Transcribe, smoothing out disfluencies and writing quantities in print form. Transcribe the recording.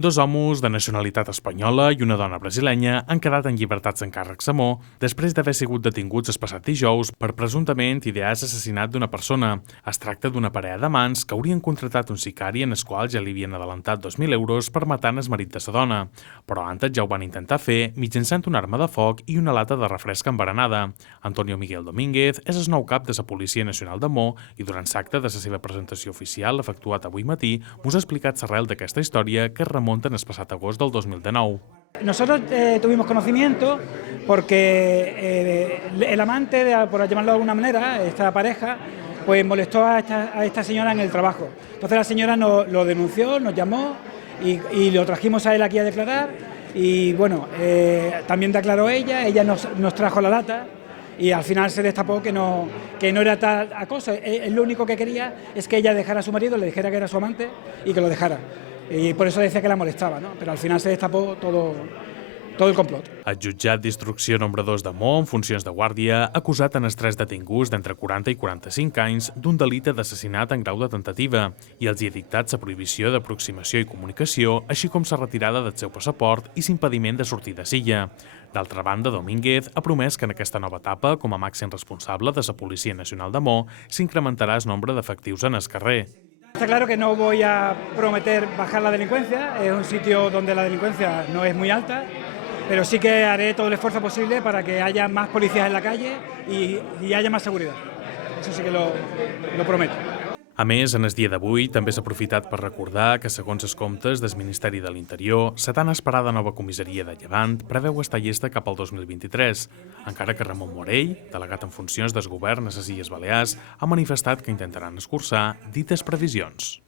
Dos homes de nacionalitat espanyola i una dona brasilenya han quedat en llibertat en càrrec Samó després d'haver sigut detinguts el passat dijous per presumptament idear l'assassinat d'una persona. Es tracta d'una parella d'amants que haurien contractat un sicari en el qual ja li havien adelantat 2.000 euros per matar el marit de la dona, però antes ja ho van intentar fer mitjançant una arma de foc i una lata de refresc envenenada. Antonio Miguel Domínguez és el nou cap de la Policia Nacional de Mo i durant l'acte de la seva presentació oficial efectuat avui matí us ha explicat l'arrel d'aquesta història que es remunta en el passat agost del 2019. Nosotros tuvimos conocimiento porque el amante, por llamarlo de alguna manera, esta pareja, pues molestó a esta señora en el trabajo. Entonces la señora lo denunció, nos llamó y lo trajimos a él aquí a declarar y bueno, también declaró ella nos trajo la lata y al final se destapó que no era tal acoso. Él lo único que quería es que ella dejara a su marido, le dijera que era su amante y que lo dejara. I per això decía que la molestava, no? Però al final se destapó todo el complot. El jutjat d'instrucció nombre 2 de Mo, en funcions de guàrdia, ha acusat en els 3 detinguts d'entre 40 i 45 anys d'un delicte d'assassinat en grau de tentativa i els hi ha dictat la prohibició d'aproximació i comunicació, així com la retirada del seu passaport i l'impediment de sortir de Silla. D'altra banda, Domínguez ha promès que en aquesta nova etapa, com a màxim responsable de la Policia Nacional de Mo, s'incrementarà el nombre d'efectius en el carrer. Está claro que no voy a prometer bajar la delincuencia, es un sitio donde la delincuencia no es muy alta, pero sí que haré todo el esfuerzo posible para que haya más policías en la calle y haya más seguridad. Eso sí que lo prometo. A més, en el dia d'avui també s'ha aprofitat per recordar que, segons els comptes del Ministeri de l'Interior, la tan esperada nova comissaria de Llevant preveu estar llesta cap al 2023, encara que Ramon Morell, delegat en funcions del govern a les Illes Balears, ha manifestat que intentaran escurçar dites previsions.